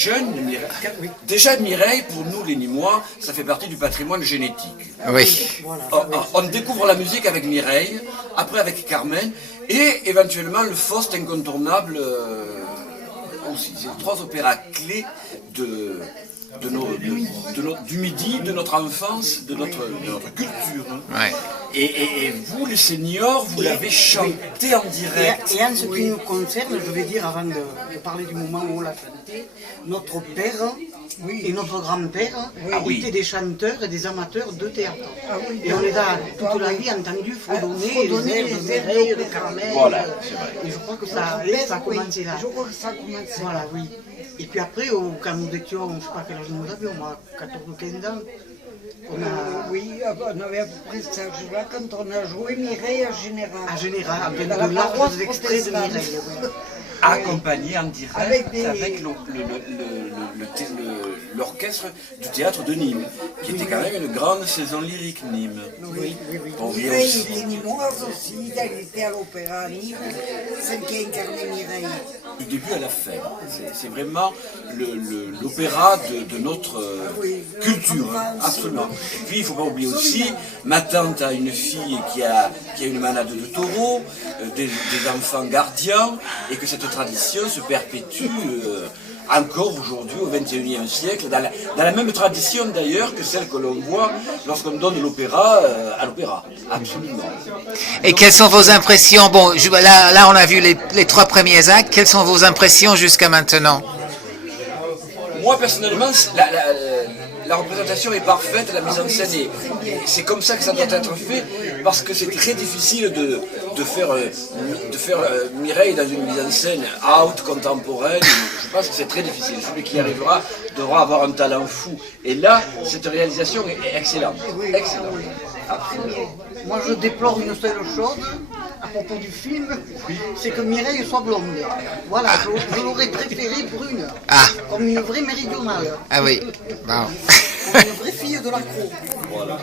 Jeune, déjà Mireille, pour nous les Nîmois, ça fait partie du patrimoine génétique. Oui. On découvre la musique avec Mireille, après avec Carmen, et éventuellement le Faust incontournable aussi. C'est les trois opéras clés du Midi, de notre enfance, de notre culture. Ouais. Et vous, les seniors, vous l'avez chanté en direct. Et en ce qui nous concerne, je vais dire, avant de parler du moment où on l'a chanté, notre père et notre grand-père étaient des chanteurs et des amateurs de théâtre. Et on les a toute la vie entendus fredonner les airs de Mireille, de Carmen. Voilà, c'est vrai. Et je crois que ça a commencé là. Je crois que ça a commencé. Voilà, oui. Et puis après, quand nous étions, je ne sais pas quel âge nous avions, moi, 14 ou 15 ans, on a... Oui, on avait à peu près cet âge-là quand on a joué Mireille à Général. À Général, Dans la de paroisse larges extraits de protestante. Mireille. Oui. Accompagné en direct Avec avec l'orchestre du théâtre de Nîmes, qui était quand même une grande saison lyrique, Nîmes. Oui. On vient Mireille aussi. était nîmoise aussi, elle était à l'opéra à Nîmes, celle qui a incarné Mireille. Du début à la fin. C'est vraiment l'opéra de notre culture, hein, absolument. Et puis il ne faut pas oublier aussi, ma tante a une fille qui a une manade de taureaux, des enfants gardiens, et que cette tradition se perpétue encore aujourd'hui au XXIe siècle, dans la même tradition d'ailleurs que celle que l'on voit lorsqu'on donne l'opéra à l'opéra. Absolument. Et quelles sont vos impressions? Bon, là, on a vu les trois premiers actes. Quelles sont vos impressions jusqu'à maintenant? Moi personnellement, la représentation est parfaite, la mise en scène est... C'est comme ça que ça doit être fait, parce que c'est très difficile de faire Mireille dans une mise en scène haute, contemporaine. Je pense que c'est très difficile. Celui qui y arrivera devra avoir un talent fou. Et là, cette réalisation est excellente. Excellente. Absolument. Moi, je déplore une seule chose à propos du film, c'est que Mireille soit blonde. Voilà, je l'aurais préférée brune, comme une vraie méridionale, Ah oui. Bon. comme une vraie fille de la cour. Voilà.